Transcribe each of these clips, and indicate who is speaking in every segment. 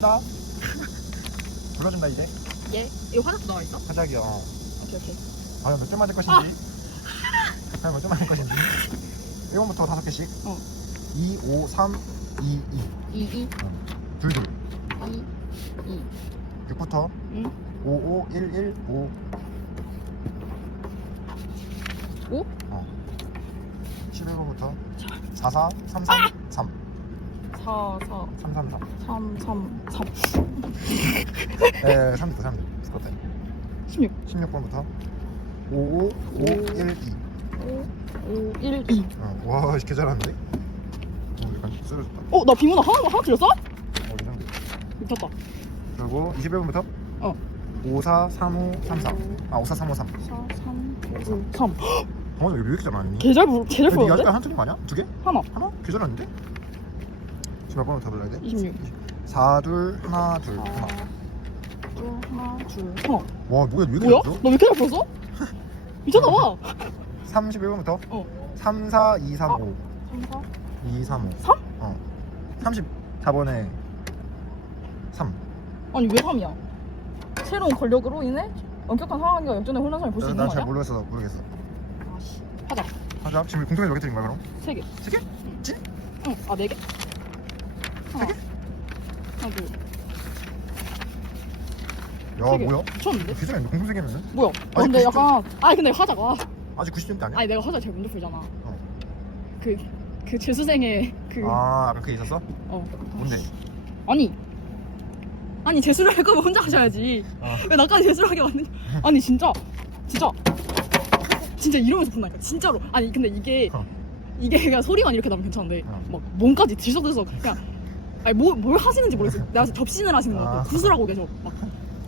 Speaker 1: 나 불러준다 이제
Speaker 2: 예. 이거 화장품 나와 있어?
Speaker 1: 화작이요 어.
Speaker 2: 오케이 오케이.
Speaker 1: 과연 몇 점 맞을 것인지 과연 몇 점 맞을 것인지 1번부터 다섯 개씩
Speaker 2: 어.
Speaker 1: 2, 5, 3, 2, 2
Speaker 2: 2 2
Speaker 1: 둘, 둘
Speaker 2: 2 2.
Speaker 1: 6부터
Speaker 2: 응.
Speaker 1: 5, 5, 1, 1, 5
Speaker 2: 오?
Speaker 1: 어. 11번부터 4, 4, 3, 3, 3
Speaker 2: 4 4
Speaker 1: 3, 3, 3
Speaker 2: 3 3 3.
Speaker 1: 에 3부터 3부터 스쿼트
Speaker 2: 16
Speaker 1: 16번부터 5, 5, 5, 1, 2
Speaker 2: 5 5 1 2.
Speaker 1: 어. 와 개 잘하는데? 어, 약간 쓰러졌다
Speaker 2: 어, 나 빙문아 하나 하나 틀렸어?
Speaker 1: 어, 이 정도
Speaker 2: 미쳤다.
Speaker 1: 그리고 21번부터
Speaker 2: 어.
Speaker 1: 5, 4, 3, 5, 3, 4 아, 5, 4, 3, 5, 3
Speaker 2: 4 3 5 3.
Speaker 1: 어, 왜 이렇게 잘하니?
Speaker 2: 개잘 부르 개잘
Speaker 1: 근데 네가
Speaker 2: 부르는데?
Speaker 1: 아직까지 한 틀린 거 아니야? 두 개?
Speaker 2: 하나.
Speaker 1: 하나? 개 잘하는데? 몇 번부터 불러야 돼?
Speaker 2: 26.
Speaker 1: 4, 둘, 하나, 둘, 하나
Speaker 2: 4둘 하나 둘 하나.
Speaker 1: 와, 뭐야, 왜 이렇게
Speaker 2: 뭐야? 너 왜 이렇게 잘 불렀어? 미쳤나 봐.
Speaker 1: 31번부터
Speaker 2: 어.
Speaker 1: 3, 4, 2, 3,
Speaker 2: 아.
Speaker 1: 5
Speaker 2: 3 4
Speaker 1: 2, 3, 5
Speaker 2: 3?
Speaker 1: 어 34번에 3
Speaker 2: 아니 왜 3이야? 새로운 권력으로 인해 엄격한 상황과 역전의 혼란상을 볼 수 있는 거
Speaker 1: 난잘
Speaker 2: 아니야?
Speaker 1: 모르겠어 모르겠어
Speaker 2: 아 씨. 하자.
Speaker 1: 하자 지금 공통에서 몇개 틀린 거야 그럼?
Speaker 2: 세 개.
Speaker 1: 세 개? 찐?
Speaker 2: 응. 아, 네 개? 하나, 둘. 야세 개.
Speaker 1: 뭐야?
Speaker 2: 미쳤는데?
Speaker 1: 규정이 공통 세 개면은?
Speaker 2: 뭐야? 아, 근데
Speaker 1: 그
Speaker 2: 약간 아니 근데 화자가
Speaker 1: 아직 90점대 아니야?
Speaker 2: 아니 내가 화자 제일 먼저 풀잖아.
Speaker 1: 어.
Speaker 2: 그 그 재수생의 그
Speaker 1: 아 아까 그게 있었어?
Speaker 2: 어.
Speaker 1: 뭔데?
Speaker 2: 아니. 아니 재수를 할 거면 혼자 하셔야지.
Speaker 1: 어.
Speaker 2: 왜 나까지 재수를 하게 만드냐? 아니 진짜 진짜 진짜 이러면서 본다니까 진짜로. 아니 근데 이게
Speaker 1: 어.
Speaker 2: 이게 그냥 소리만 이렇게 나면 괜찮은데
Speaker 1: 어.
Speaker 2: 막 몸까지 들썩들썩 그냥 아니 뭐, 뭘 하시는지 모르겠어. 내가 접신을 하시는 거
Speaker 1: 아.
Speaker 2: 같고 구슬하고 계셔. 막.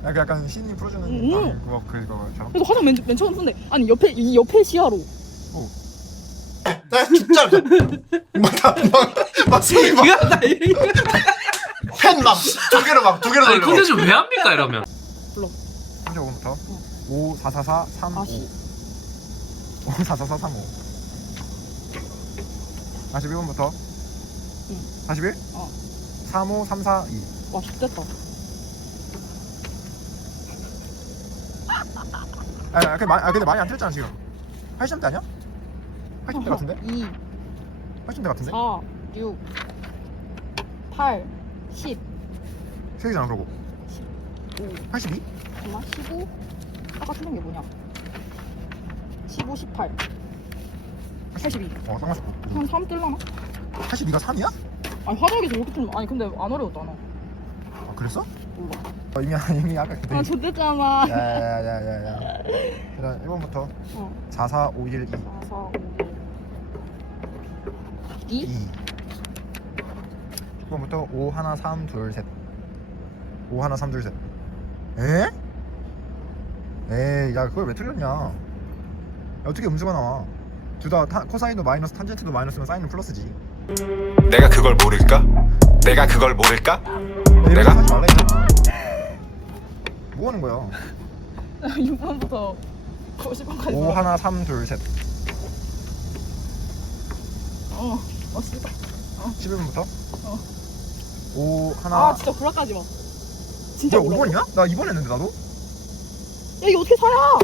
Speaker 1: 약간, 약간 신이 풀어주는
Speaker 2: 음.
Speaker 1: 아, 그거 그거처럼?
Speaker 2: 그래서 화장 맨, 맨 처음 푸는데 아니 옆에 이 옆에 시야로
Speaker 1: 나 진짜 막막 숨이
Speaker 3: 미안하다.
Speaker 1: 막펜막두 개로 막 두 개로
Speaker 3: 아니
Speaker 1: 돌려
Speaker 3: 컨텐츠 왜 합니까 이러면?
Speaker 1: 35번부터 5 4 4 4 3 5
Speaker 2: 아씨
Speaker 1: 5 4 4 4 3 5 41번부터
Speaker 2: 응.
Speaker 1: 41?
Speaker 2: 어.
Speaker 1: 3 5 3 4
Speaker 2: 2와 X됐다.
Speaker 1: 아, 아, 근데, 많이, 아 근데 많이 안 틀렸잖아 지금 80점대 아니야? 80대 같은데?
Speaker 2: 2
Speaker 1: 80대 같은데?
Speaker 2: 4 6 8
Speaker 1: 10세 개잖아 그러고
Speaker 2: 5
Speaker 1: 82?
Speaker 2: 잠깐만 15 아까 틀린 게 뭐냐 15 18
Speaker 1: 82어 쌍맞췄고
Speaker 2: 한3 뜰라나?
Speaker 1: 82가 3이야?
Speaker 2: 아니 화장에서 이렇게 틀면 아니 근데 안 어려웠다 나
Speaker 1: 아 그랬어?
Speaker 2: 몰라.
Speaker 1: 어, 이미 이미 아까 그때
Speaker 2: 아 좋댔잖아.
Speaker 1: 야야야야야. 그다음 1번부터.
Speaker 2: 어.
Speaker 1: 4 4 5 1 2
Speaker 2: 4 4 5 2 2
Speaker 1: 2 6번부터 5 1 3 2 셋. 5 1 3 2 셋. 에? 에이 야 그걸 왜 틀렸냐? 야, 어떻게 음수가 나와? 둘 다 코사인도 마이너스 탄젠트도 마이너스면 사인은 플러스지
Speaker 4: 내가 그걸 모를까? 내가 그걸 모를까? 내가?
Speaker 1: 하지 말라 뭐 하는 거야
Speaker 2: 6번부터 50번까지
Speaker 1: 5 1 3
Speaker 2: 2셋어 멋있다
Speaker 1: 11번부터
Speaker 2: 어.
Speaker 1: 5
Speaker 2: 1아 진짜 구라까지 마 진짜
Speaker 1: 뭐야
Speaker 2: 구라
Speaker 1: 5번이야? 나 2번 했는데 나도?
Speaker 2: 야 이거 어떻게 사야?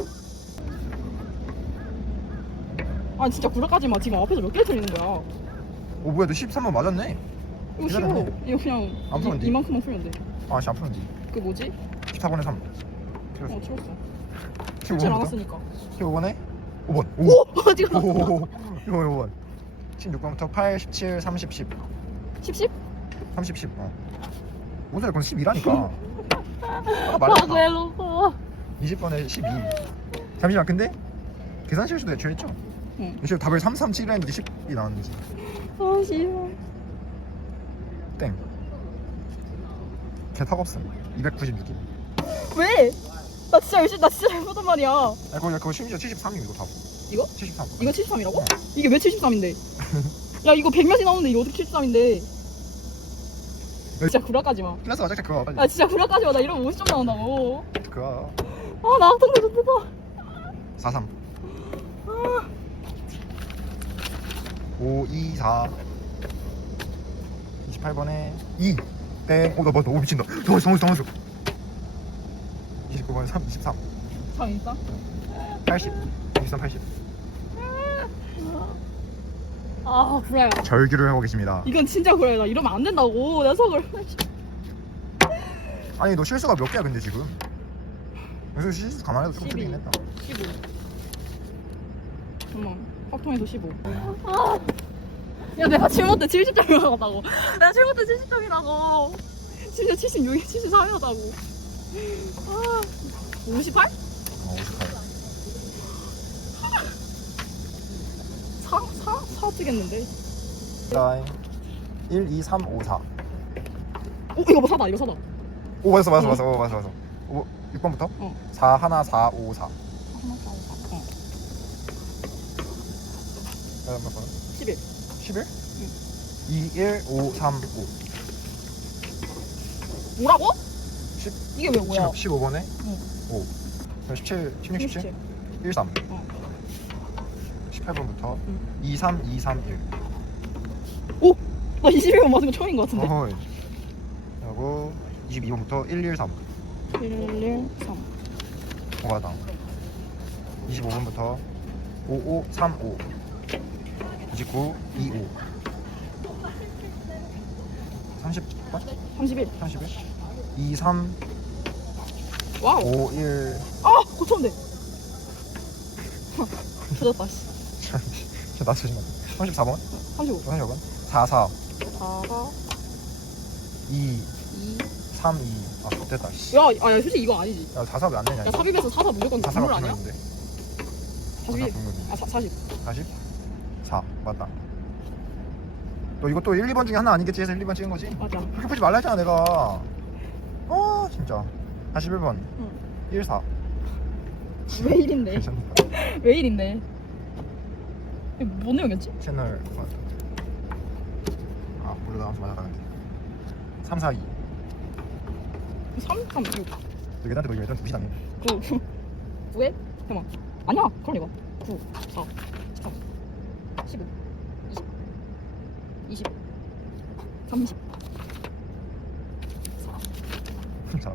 Speaker 2: 아 진짜 구라까지 마 지금 앞에서 몇 개를 틀리는 거야
Speaker 1: 오 뭐야 너 13번 맞았네
Speaker 2: 이거. 쉬워 이거 그냥
Speaker 1: 안 풀면
Speaker 2: 이,
Speaker 1: 돼.
Speaker 2: 이 만큼만 풀면
Speaker 1: 아씨 안 푸는지
Speaker 2: 돼그 뭐지?
Speaker 1: 14번에 3
Speaker 2: 어 틀었어
Speaker 1: 15번부터
Speaker 2: 풀질 않았으니까
Speaker 1: 15번에 5번
Speaker 2: 오! 지금
Speaker 1: 오! 오! 이거 5번 16번부터 8, 17, 30, 10
Speaker 2: 10 10?
Speaker 1: 30, 10 어. 뭔 소리야 그건 10이라니까 아까
Speaker 2: 아
Speaker 1: 말했잖아
Speaker 2: 멜로서
Speaker 1: 20번에 12 잠시만 근데 계산 실수도 애초에 했죠?
Speaker 2: 응.
Speaker 1: 지금 답을 3, 3, 7 했는데 10이 나왔는지
Speaker 2: 아 씨발
Speaker 1: 땡 개탁없음 296개
Speaker 2: 왜? 나 진짜 열심히 나 진짜 잘못한 말이야
Speaker 1: 아 그거 그거 심지어 73이고 이거 답
Speaker 2: 이거?
Speaker 1: 73
Speaker 2: 이거 73이라고? 이게 왜 73인데? 야 이거 100몇이 나오는데 이거 어떻게 73인데 진짜 구라까지 마.
Speaker 1: 클래스 가자 그거 빨리
Speaker 2: 아 진짜 구라까지 마. 나 이러면 50점 나온다고.
Speaker 1: 그거
Speaker 2: 아 나 학통도 좋겠다.
Speaker 1: 43 5, 2, 4 28번에 2 땡. 어, 나, 뭐, 너무 미친다. 당황했어, 당황했어, 당황했어. 29번 3, 23,
Speaker 2: 참 있다
Speaker 1: 80. 23, 80.
Speaker 2: 아 구라야
Speaker 1: 절규를 하고 계십니다.
Speaker 2: 이건 진짜 구라야 나 이러면 안 된다고 녀석을
Speaker 1: 아니, 너 실수가 몇 개야, 근데 지금? 그래서 실수 가만해도 조금
Speaker 2: 12.
Speaker 1: 틀리긴 했다.
Speaker 2: 15 잠깐만 확통해서 15 아. 야 내가 7못대 70점이라고 내가 7못대 70점이라고 진짜 76이 73이었다고 아 58?
Speaker 1: 어, 58.
Speaker 2: 4? 4? 4 뜨겠는데
Speaker 1: 라인 1, 2, 3, 5, 4.
Speaker 2: 오 이거 뭐 사다 이거 사다
Speaker 1: 오, 맞았어, 맞았어, 맞았어, 오, 맞았어, 맞았어. 오, 6번부터?
Speaker 2: 어.
Speaker 1: 4, 하나, 4, 5, 4.
Speaker 2: 하나 사 어.
Speaker 1: 번?
Speaker 2: 11
Speaker 1: 11? 2, 1, 5, 3, 5.
Speaker 2: 뭐라고?
Speaker 1: 10,
Speaker 2: 이게 왜 뭐야
Speaker 1: 15번에
Speaker 2: 응.
Speaker 1: 5. 그럼 17, 16, 17? 1, 3.
Speaker 2: 어.
Speaker 1: 18번부터
Speaker 2: 응.
Speaker 1: 2, 3, 2, 3, 1.
Speaker 2: 나 21번 맞은 거 처음인 거 같은데
Speaker 1: 어허이. 그리고 22번부터 1, 1, 3.
Speaker 2: 1 1 3
Speaker 1: 뭐가 다음? 25번부터 5, 5, 3, 5. 29, 2, 5. 30번?
Speaker 2: 31
Speaker 1: 31? 2, 3,
Speaker 2: 와우
Speaker 1: 5, 1.
Speaker 2: 아 고쳤는데 터졌다 씨
Speaker 1: 나 쓰지 마. 34번?
Speaker 2: 35
Speaker 1: 35번? 4, 4,
Speaker 2: 4가
Speaker 1: 2,
Speaker 2: 2
Speaker 1: 3, 2. 아, 됐다. 씨.
Speaker 2: 야, 아, 야, 솔직히 이거 아니지.
Speaker 1: 야, 4, 4 왜안 되냐?
Speaker 2: 야, 삽입에서 사사 무조건
Speaker 1: 사사가
Speaker 2: 국물 아니야?
Speaker 1: 분명인데.
Speaker 2: 41.
Speaker 1: 분명인데.
Speaker 2: 아, 사, 40.
Speaker 1: 40? 4 맞다 너 이거 또 1, 2번 중에 하나 아니겠지 해서 1, 2번 찍은 거지?
Speaker 2: 맞아.
Speaker 1: 그렇게 보지 말라 했잖아 내가 아 진짜 41번
Speaker 2: 응.
Speaker 1: 1, 4
Speaker 2: 왜 일인데?
Speaker 1: 괜찮다
Speaker 2: 왜 일인데? 이거 뭔 내용이었지?
Speaker 1: 채널 아 올라가면서 맞았다 근데 3, 4, 2
Speaker 2: 3, 3, 6.
Speaker 1: 너 얘한테 너 얘한테 비슷하네
Speaker 2: 9. 9에? 잠깐만. 아니야. 그럼 이거. 9, 4, 3, 15, 20, 20, 30, 4.
Speaker 1: 자